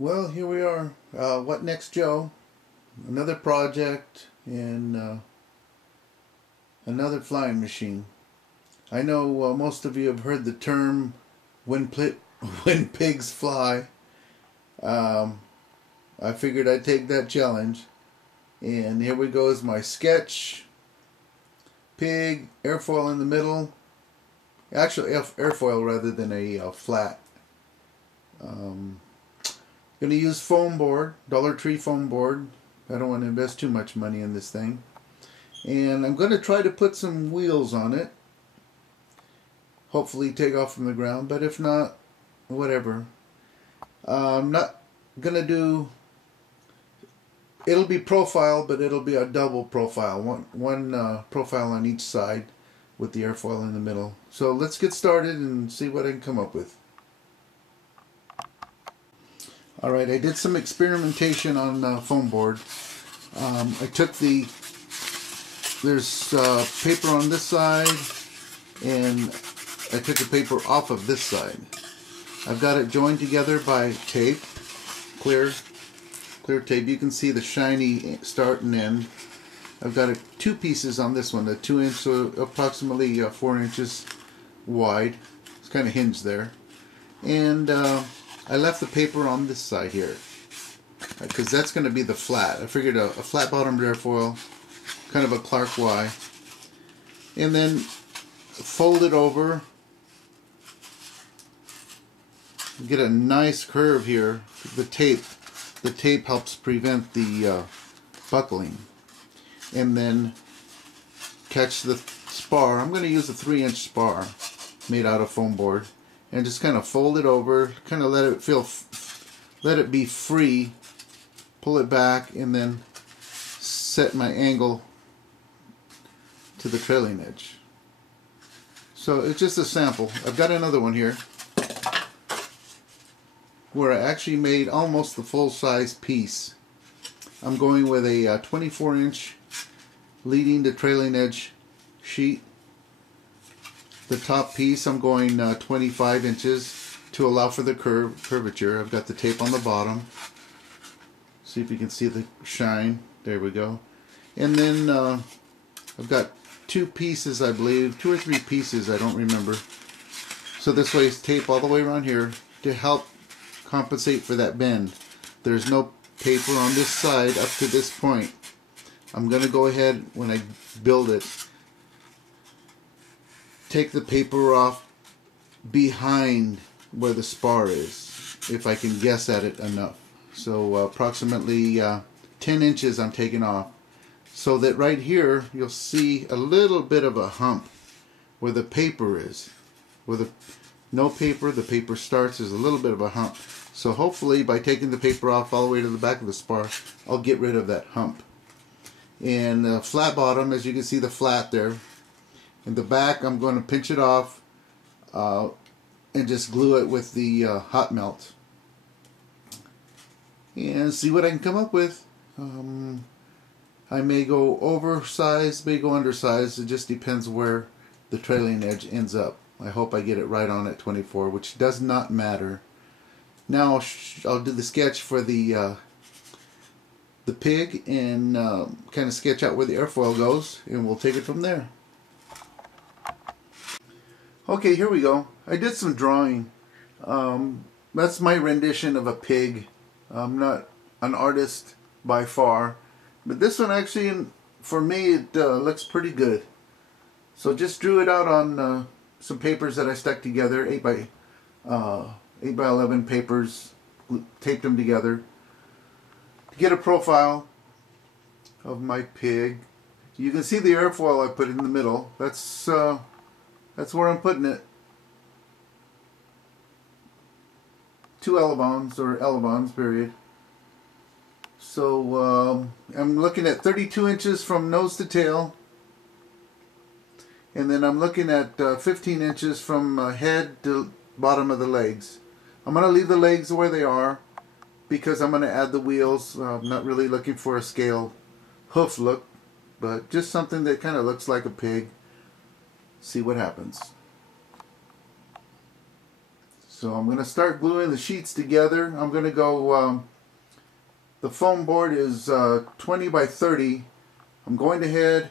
Well, here we are. What next, Joe? Another project and another flying machine. I know most of you have heard the term when, when pigs fly. Um, I figured I'd take that challenge. And here we go is my sketch. Pig, airfoil in the middle. Actually, airfoil rather than a flat. Going to use foam board, Dollar Tree foam board. I don't want to invest too much money in this thing. And I'm going to try to put some wheels on it. Hopefully take off from the ground, but if not, whatever. I'm not going to do... It'll be profile, but it'll be a double profile. One profile on each side with the airfoil in the middle. So let's get started and see what I can come up with. Alright, I did some experimentation on foam board. I took there's paper on this side, and I took the paper off of this side. I've got it joined together by tape, clear tape. You can see the shiny start and end. I've got two pieces on this one, the 2 inch, so approximately 4 inches wide. It's kind of hinged there. And I left the paper on this side here because that's going to be the flat. I figured a flat bottomed airfoil, kind of a Clark Y, and then fold it over, get a nice curve here. The tape helps prevent the buckling, and then catch the spar. I'm going to use a 3-inch spar made out of foam board, and just kind of fold it over, kind of let it be free, pull it back, and then set my angle to the trailing edge. So it's just a sample. I've got another one here where I actually made almost the full-size piece. I'm going with a 24-inch leading to trailing edge sheet. The top piece I'm going 25 inches to allow for the curvature. I've got the tape on the bottom. See if you can see the shine. There we go. And then I've got 2 pieces, I believe, 2 or 3 pieces, I don't remember. So this way is tape all the way around here to help compensate for that bend. There's no paper on this side up to this point. I'm going to go ahead, when I build it, take the paper off behind where the spar is, if I can guess at it enough. So approximately 10 inches I'm taking off, so that right here you'll see a little bit of a hump where the paper is. Where the no paper, the paper starts, is a little bit of a hump. So hopefully by taking the paper off all the way to the back of the spar, I'll get rid of that hump. And flat bottom, as you can see the flat there. In the back, I'm going to pinch it off and just glue it with the hot melt. And see what I can come up with. I may go oversized, may go undersized. It just depends where the trailing edge ends up. I hope I get it right on at 24, which does not matter. Now I'll do the sketch for the pig and kind of sketch out where the airfoil goes, and we'll take it from there. Okay, here we go. I did some drawing. That's my rendition of a pig. I'm not an artist by far, but this one actually, for me, it looks pretty good. So just drew it out on some papers that I stuck together, 8 by 11 papers, taped them together to get a profile of my pig. You can see the airfoil I put in the middle. That's where I'm putting it. 2 elevons, or elevons, period. So I'm looking at 32 inches from nose to tail. And then I'm looking at 15 inches from head to bottom of the legs. I'm going to leave the legs where they are because I'm going to add the wheels. I'm not really looking for a scale hoof look, but just something that kind of looks like a pig. See what happens. So I'm going to start gluing the sheets together. I'm going to go, the foam board is 20 by 30. I'm going ahead,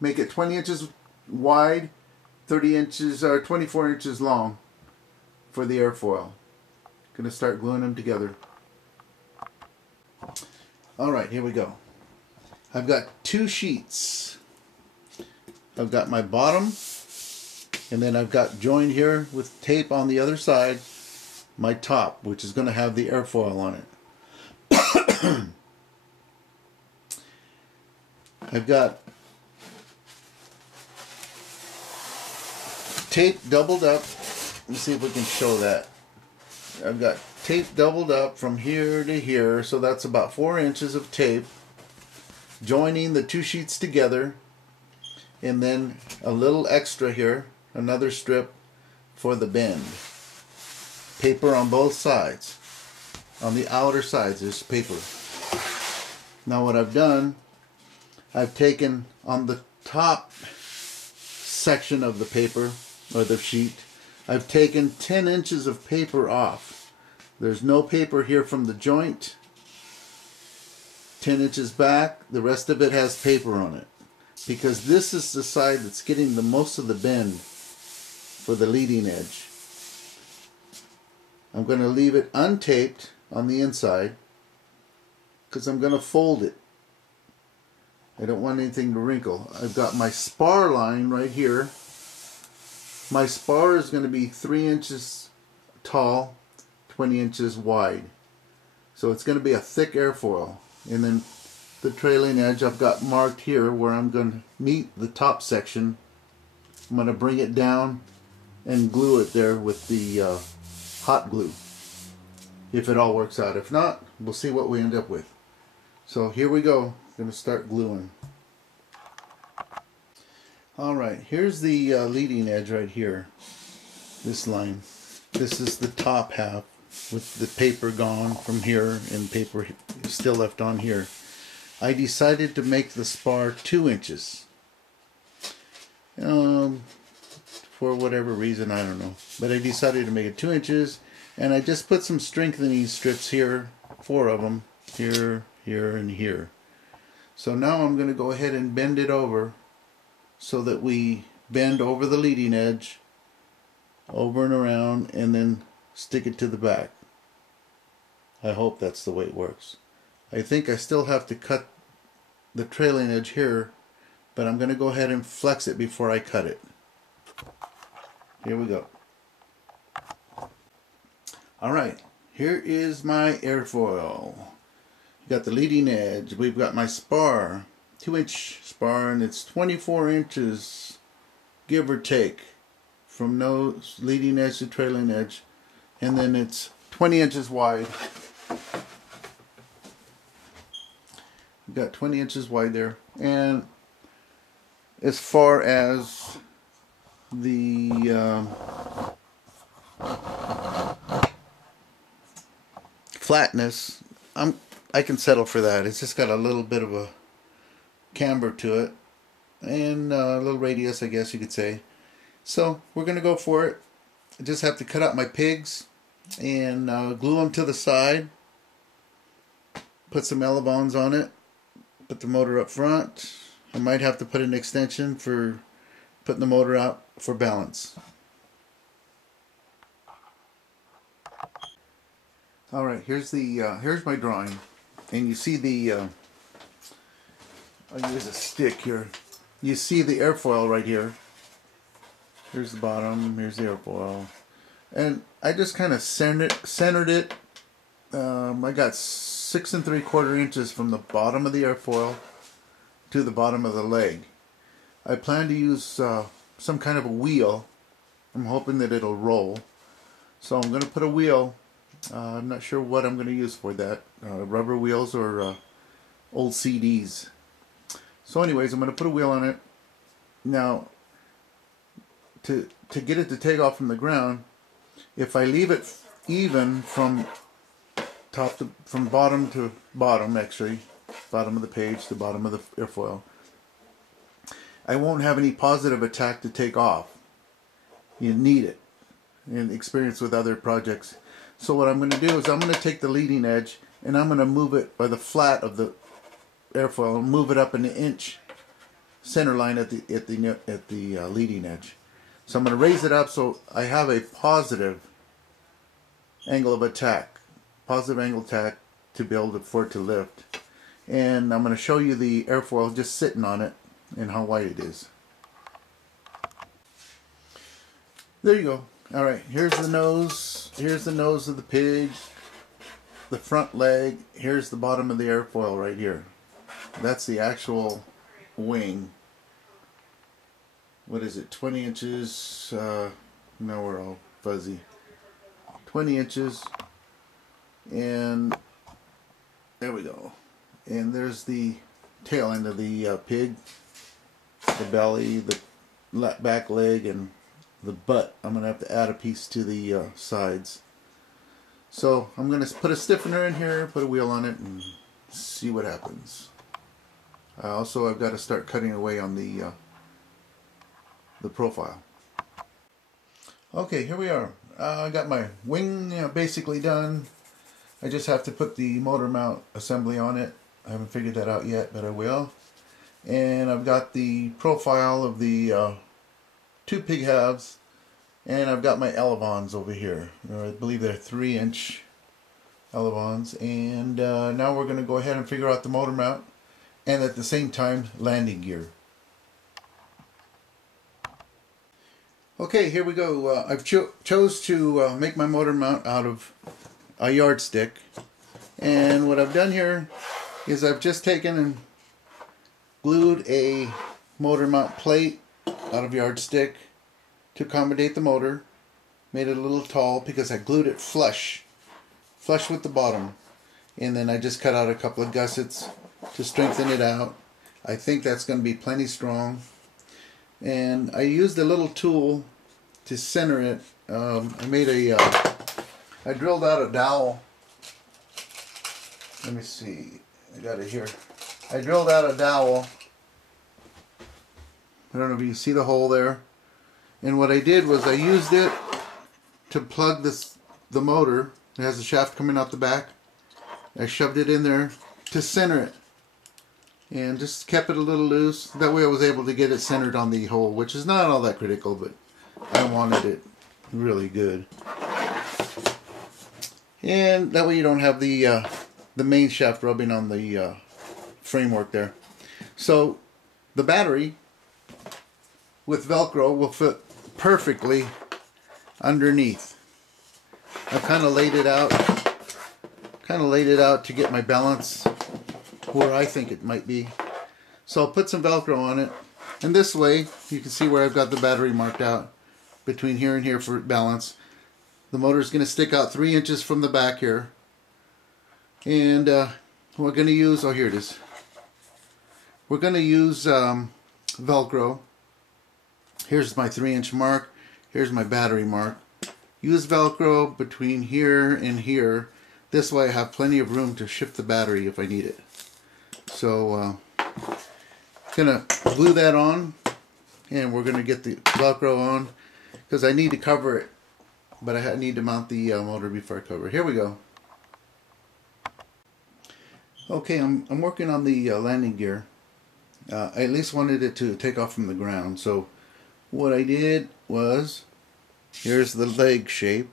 make it 20 inches wide, 30 inches or 24 inches long for the airfoil. Going to start gluing them together. Alright, here we go. I've got two sheets. I've got my bottom, and then I've got joined here with tape on the other side, my top, which is going to have the airfoil on it. I've got tape doubled up. Let's see if we can show that. I've got tape doubled up from here to here, so that's about 4 inches of tape joining the two sheets together, and then a little extra here, another strip for the bend. Paper on both sides. On the outer sides there's paper. Now what I've done, I've taken on the top section of the paper or the sheet, I've taken 10 inches of paper off. There's no paper here from the joint. 10 inches back, the rest of it has paper on it, because this is the side that's getting the most of the bend for the leading edge. I'm going to leave it untaped on the inside because I'm going to fold it. I don't want anything to wrinkle. I've got my spar line right here. My spar is going to be 3 inches tall, 20 inches wide. So it's going to be a thick airfoil. And then the trailing edge I've got marked here where I'm going to meet the top section. I'm going to bring it down and glue it there with the hot glue, if it all works out. If not, we'll see what we end up with. So here we go. I'm going to start gluing. Alright, here's the leading edge right here. This line. This is the top half with the paper gone from here and paper still left on here. I decided to make the spar 2 inches. For whatever reason, I don't know. But I decided to make it 2 inches, and I just put some strengthening strips here, 4 of them, here, here, and here. So now I'm going to go ahead and bend it over so that we bend over the leading edge, over and around, and then stick it to the back. I hope that's the way it works. I think I still have to cut the trailing edge here, but I'm going to go ahead and flex it before I cut it. Here we go. Alright, here is my airfoil. Got the leading edge. We've got my spar, 2-inch spar, and it's 24 inches, give or take, from nose, leading edge to trailing edge, and then it's 20 inches wide. We've got 20 inches wide there, and as far as the flatness, I can settle for that. It's just got a little bit of a camber to it, and a little radius, I guess you could say. So we're going to go for it. I just have to cut out my pigs and glue them to the side. Put some elebows on it. Put the motor up front. I might have to put an extension for putting the motor out for balance. Alright, here's my drawing. And you see the, I'll use a stick here. You see the airfoil right here. Here's the bottom, here's the airfoil. And I just kind of centered it. I got 6 3/4 inches from the bottom of the airfoil to the bottom of the leg. I plan to use some kind of a wheel. I'm hoping that it'll roll. So I'm going to put a wheel. I'm not sure what I'm going to use for that. Rubber wheels or old CDs. So anyways, I'm going to put a wheel on it. Now, to get it to take off from the ground, if I leave it even from bottom to bottom, actually, bottom of the page to bottom of the airfoil, I won't have any positive attack to take off. You need it. and experience with other projects. So what I'm going to do is I'm going to take the leading edge and I'm going to move it by the flat of the airfoil and move it up an inch center line at the leading edge. So I'm going to raise it up so I have a positive angle of attack, to be able for it to lift. And I'm going to show you the airfoil just sitting on it and how wide it is. There you go. All right, here's the nose. Here's the nose of the pig, the front leg. Here's the bottom of the airfoil right here. That's the actual wing. What is it, 20 inches? Now we're all fuzzy. 20 inches. And there we go. And there's the tail end of the pig, the belly, the back leg, and the butt. I'm going to have to add a piece to the sides. So I'm going to put a stiffener in here, put a wheel on it, and see what happens. Also, I've got to start cutting away on the profile. Okay, here we are. I got my wing basically done. I just have to put the motor mount assembly on it. I haven't figured that out yet, but I will. And I've got the profile of the two pig halves, and I've got my elevons over here. I believe they're 3-inch elevons. And now we're going to go ahead and figure out the motor mount, and at the same time landing gear. Okay, here we go. I've chose to make my motor mount out of a yardstick, and what I've done here is I've just taken and glued a motor mount plate out of yardstick to accommodate the motor. Made it a little tall because I glued it flush with the bottom, and then I just cut out a couple of gussets to strengthen it out. I think that's going to be plenty strong. And I used a little tool to center it. I drilled out a dowel. Let me see. I got it here. I drilled out a dowel. I don't know if you can see the hole there. And what I did was I used it to plug the motor. It has a shaft coming out the back. I shoved it in there to center it. And just kept it a little loose. That way I was able to get it centered on the hole, which is not all that critical, but I wanted it really good. And that way you don't have the main shaft rubbing on the framework there. So the battery with Velcro will fit perfectly underneath. I kind of laid it out to get my balance where I think it might be. So I'll put some Velcro on it, and this way you can see where I've got the battery marked out between here and here for balance. The motor is going to stick out 3 inches from the back here, and we're going to use, oh here it is, we're going to use Velcro. Here's my 3-inch mark, here's my battery mark. Use Velcro between here and here. This way I have plenty of room to shift the battery if I need it. So gonna glue that on, and we're gonna get the Velcro on because I need to cover it, but I need to mount the motor before I cover it. Here we go. Okay, I'm working on the landing gear. I at least wanted it to take off from the ground, so what I did was, here's the leg shape,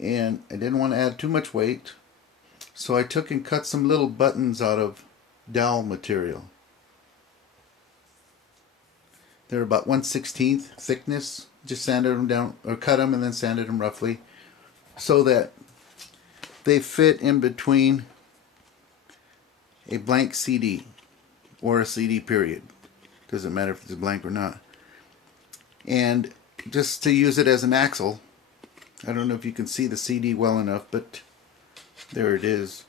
and I didn't want to add too much weight. So I took and cut some little buttons out of dowel material. They're about 1/16 thickness. Just sanded them down, or cut them and then sanded them roughly, so that they fit in between a blank CD or a CD period. Doesn't matter if it's blank or not. And just to use it as an axle. I don't know if you can see the CD well enough, but there it is.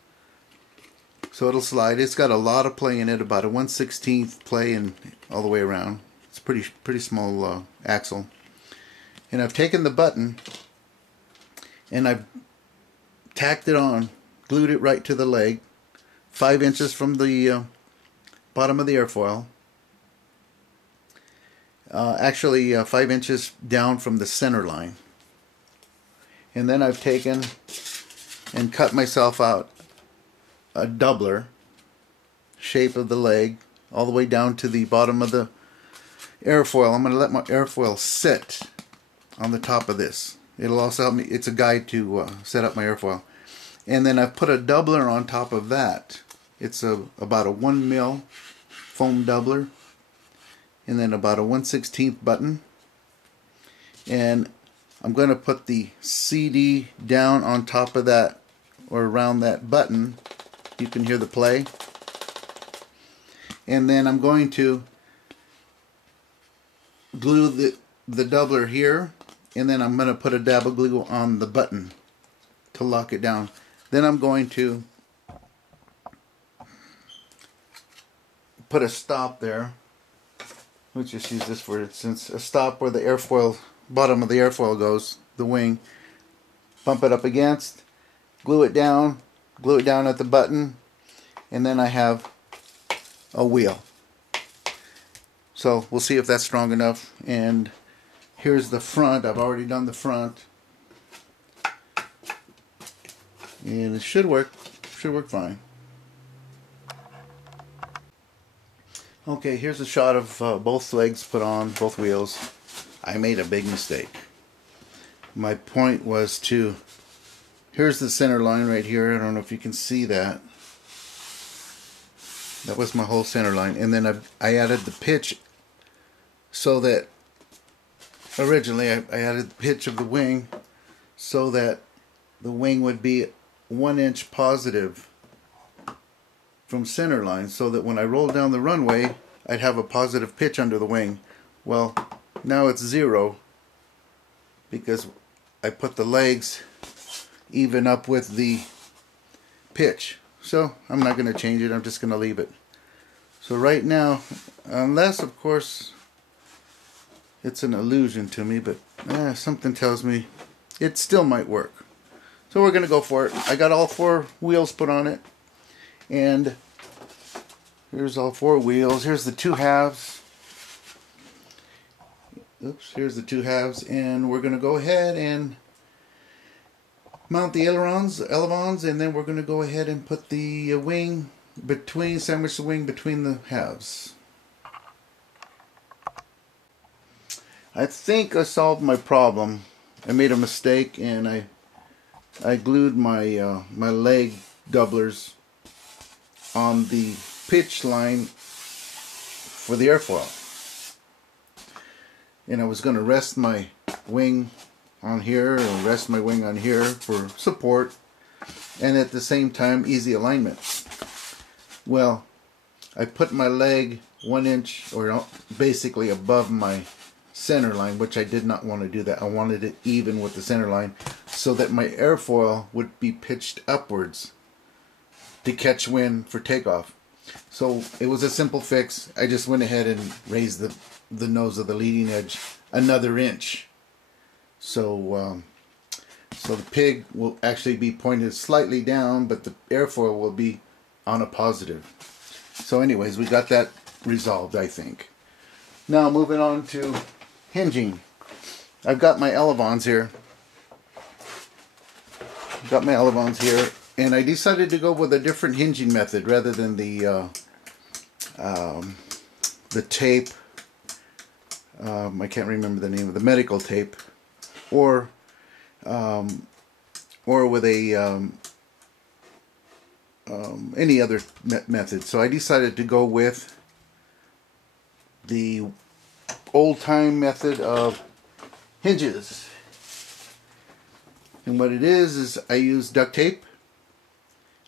So it'll slide. It's got a lot of play in it, about a 1/16 play and all the way around. It's pretty small axle. And I've taken the button and I've tacked it on, glued it right to the leg, 5 inches from the bottom of the airfoil. Actually 5 inches down from the center line. And then I've taken and cut myself out a doubler shape of the leg all the way down to the bottom of the airfoil. I'm going to let my airfoil sit on the top of this. It'll also help me. It's a guide to set up my airfoil. And then I've put a doubler on top of that. It's about a 1 mil foam doubler, and then about a 1/16 button. And I'm going to put the CD down on top of that, or around that button. You can hear the play. And then I'm going to glue the doubler here, and then I'm going to put a dab of glue on the button to lock it down. Then I'm going to put a stop there. Let's just use this for instance. A stop where the airfoil, bottom of the airfoil goes, the wing. Bump it up against, glue it down at the button, and then I have a wheel. So we'll see if that's strong enough. And here's the front. I've already done the front, and it should work fine. Okay, here's a shot of both legs put on, both wheels. I made a big mistake. My point was to, here's the center line right here. I don't know if you can see that. That was my whole center line. And then I added the pitch, so that originally I added the pitch of the wing so that the wing would be 1 inch positive from center line, so that when I roll down the runway I'd have a positive pitch under the wing. Well, now it's 0 because I put the legs even up with the pitch. So I'm not going to change it, I'm just going to leave it. So right now, unless of course it's an illusion to me, but something tells me it still might work. So we're going to go for it. I got all 4 wheels put on it. And here's all 4 wheels. Here's the 2 halves. Oops, here's the 2 halves. And we're going to go ahead and mount the ailerons, and then we're going to go ahead and put the wing between, sandwich the wing between the halves. I think I solved my problem. I made a mistake, and I glued my my leg doublers on the pitch line for the airfoil, and I was going to rest my wing on here and rest my wing on here for support, and at the same time easy alignment. Well, I put my leg 1 inch, or basically above my center line, which I did not want to do that. I wanted it even with the center line so that my airfoil would be pitched upwards to catch wind for takeoff. So it was a simple fix. I just went ahead and raised the nose of the leading edge another inch. So so the pig will actually be pointed slightly down, but the airfoil will be on a positive. So anyways, we got that resolved, I think. Now moving on to hinging. I've got my elevons here. And I decided to go with a different hinging method rather than the tape. I can't remember the name of the medical tape, or with a any other method. So I decided to go with the old-time method of hinges. And what it is I use duct tape.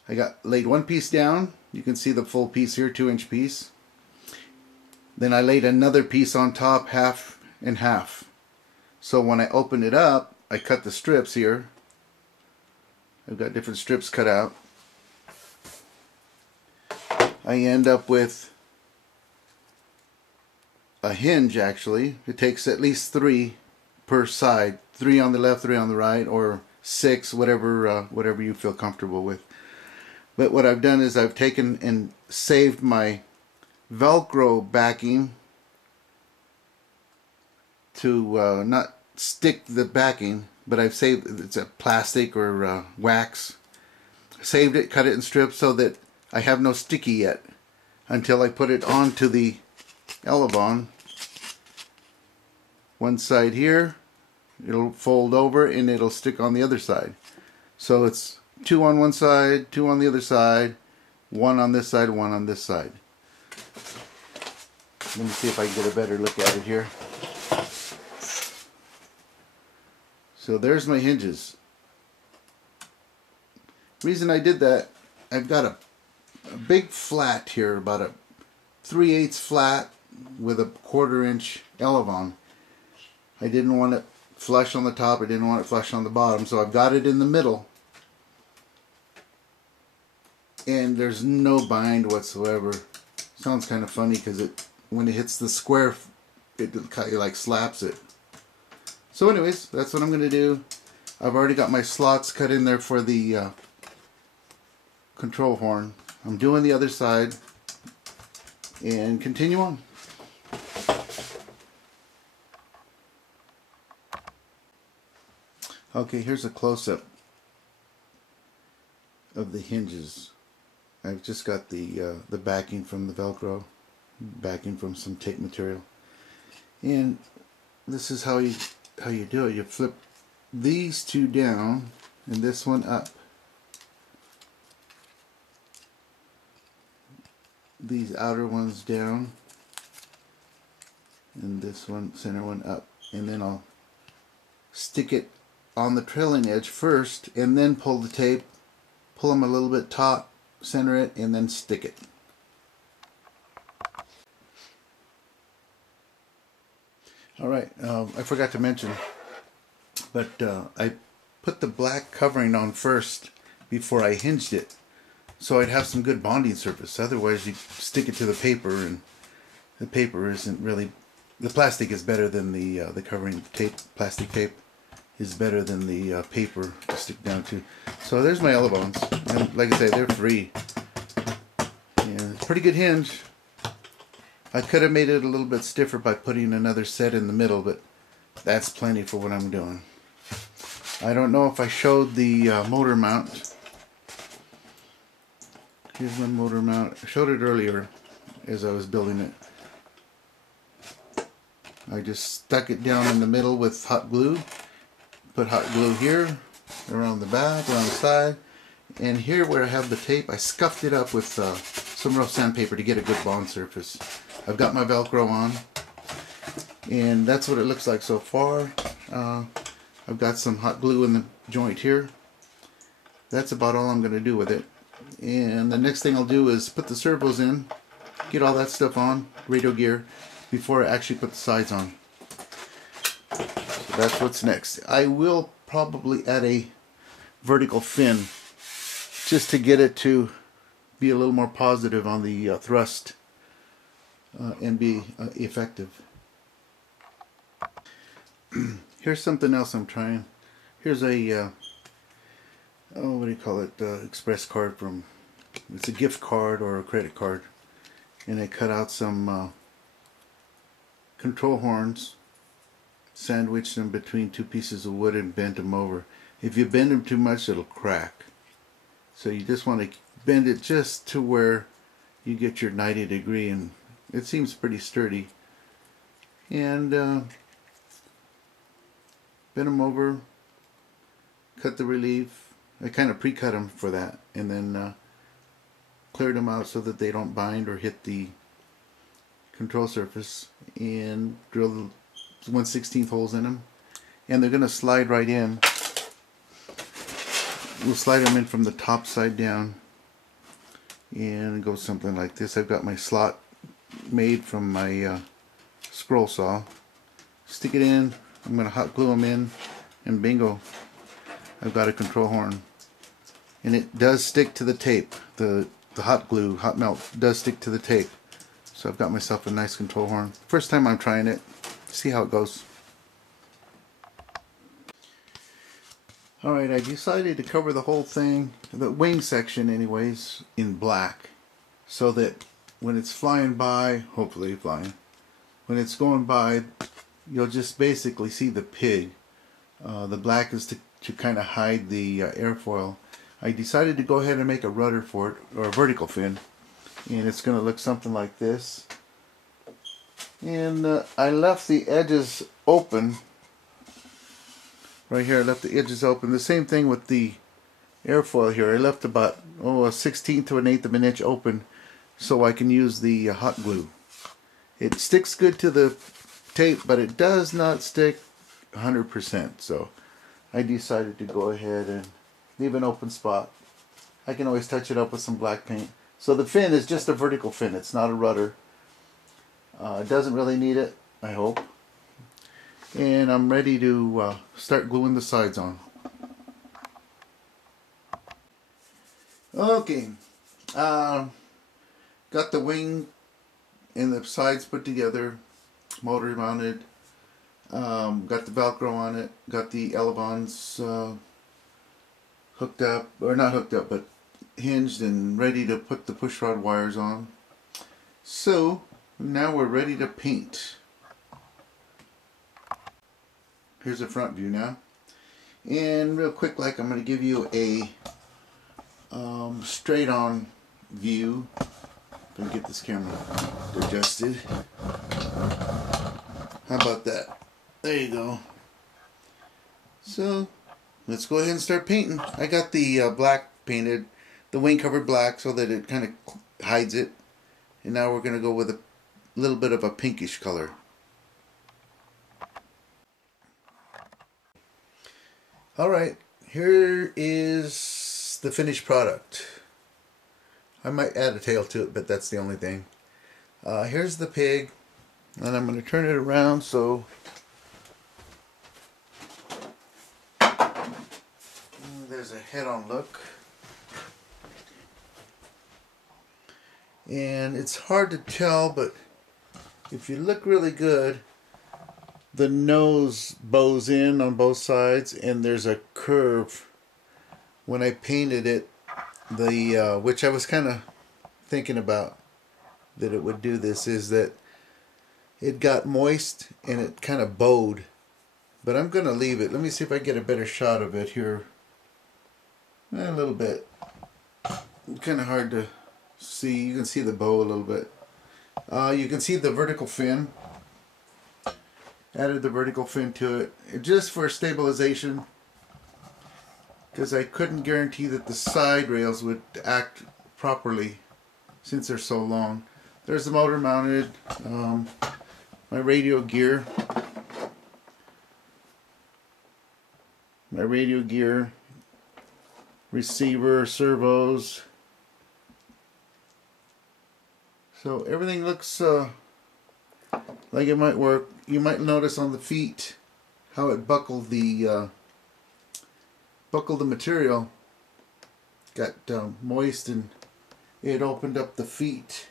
I laid one piece down. You can see the full piece here, 2-inch piece. Then I laid another piece on top, half and half. So when I open it up, I cut the strips here. I've got different strips cut out. I end up with a hinge, actually. It takes at least 3 per side. 3 on the left, 3 on the right, or 6, whatever you feel comfortable with. But what I've done is I've taken and saved my Velcro backing to not stick the backing, but I've saved, it's a plastic or wax. Saved it, cut it in strips so that I have no sticky yet until I put it onto the Elevon. One side here, it'll fold over and it'll stick on the other side. So it's 2 on one side, 2 on the other side, 1 on this side, 1 on this side. Let me see if I can get a better look at it here. So there's my hinges. Reason I did that, I've got a big flat here, about a 3/8 flat with a 1/4 inch Elevon. I didn't want it flush on the top, I didn't want it flush on the bottom, so I've got it in the middle. And there's no bind whatsoever. Sounds kind of funny because when it hits the square, it kind of like slaps it. So anyways, that's what I'm going to do. I've already got my slots cut in there for the control horn. I'm doing the other side and continue on. Okay, here's a close-up of the hinges. I've just got the backing from the Velcro, backing from some tape material, and this is how you do it. You flip these two down and this one up. These outer ones down and this one, center one, up, and then I'll stick it on the trailing edge first and then pull the tape, pull them a little bit taut, center it, and then stick it. Alright, I forgot to mention, but I put the black covering on first before I hinged it, so I'd have some good bonding surface. Otherwise you stick it to the paper and the paper isn't really, the plastic is better than the covering tape. Plastic tape is better than the paper to stick down to. So there's my Elevons, and like I say, they're free. And it's a pretty good hinge. I could have made it a little bit stiffer by putting another set in the middle, but that's plenty for what I'm doing. I don't know if I showed the motor mount. Here's my motor mount. I showed it earlier as I was building it. I just stuck it down in the middle with hot glue. Put hot glue here, around the back, around the side, and here where I have the tape, I scuffed it up with some rough sandpaper to get a good bond surface. I've got my Velcro on, and that's what it looks like so far. I've got some hot glue in the joint here. That's about all I'm going to do with it. And the next thing I'll do is put the servos in, get all that stuff on, radio gear, before I actually put the sides on. So that's what's next. I will probably add a vertical fin just to get it to be a little more positive on the thrust and be effective. Here's something else I'm trying. Here's a what do you call it, express card from, it's a gift card or a credit card, and I cut out some control horns, sandwiched them between 2 pieces of wood and bent them over. If you bend them too much, it'll crack, so you just want to bend it just to where you get your 90 degree, and it seems pretty sturdy. And bend them over, cut the relief. I kind of pre-cut them for that, and then cleared them out so that they don't bind or hit the control surface, and drill the 1/16 holes in them, and they're going to slide right in. We'll slide them in from the top side down, and go something like this. I've got my slot made from my scroll saw. Stick it in, I'm going to hot glue them in, and bingo, I've got a control horn. And it does stick to the tape. The hot glue, hot melt, does stick to the tape. So I've got myself a nice control horn. First time I'm trying it. See how it goes. Alright, I decided to cover the whole thing, the wing section anyways, in black. So that when it's flying by, hopefully flying, when it's going by, you'll just basically see the pig. The black is to kind of hide the airfoil. I decided to go ahead and make a rudder for it, or a vertical fin, and it's going to look something like this. And I left the edges open. Right here I left the edges open. The same thing with the airfoil here. I left about a 1/16 to 1/8 of an inch open so I can use the hot glue. It sticks good to the tape, but it does not stick 100%. So I decided to go ahead and leave an open spot. I can always touch it up with some black paint. So the fin is just a vertical fin. It's not a rudder. It doesn't really need it, I hope. And I'm ready to start gluing the sides on. Okay, got the wing and the sides put together, motor mounted, got the Velcro on it, got the elevons hooked up, or not hooked up, but hinged and ready to put the pushrod wires on. So now we're ready to paint. Here's a front view now, and real quick, like, I'm going to give you a straight on view. Let me get this camera adjusted. How about that? There you go. So let's go ahead and start painting. I got the black painted, the wing covered black so that it kind of hides it. And now we're going to go with a little bit of a pinkish color. Alright, here is the finished product. I might add a tail to it, but that's the only thing. Here's the pig, and I'm going to turn it around so there's a head-on look. And it's hard to tell, but if you look really good, the nose bows in on both sides, and there's a curve. When I painted it, which I was kind of thinking about that it would do this, is that it got moist and it kind of bowed. But I'm going to leave it. Let me see if I get a better shot of it here. A little bit. Kind of hard to see. You can see the bow a little bit. You can see the vertical fin. Added the vertical fin to it just for stabilization, because I couldn't guarantee that the side rails would act properly since they're so long. There's the motor mounted, my radio gear, receiver, servos. So everything looks like it might work. You might notice on the feet how it buckled the material. Got moist and it opened up the feet.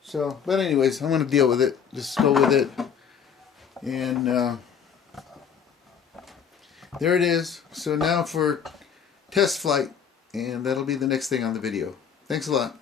So, but anyways, I'm going to deal with it. Just go with it. And there it is. So now for test flight, and that'll be the next thing on the video. Thanks a lot.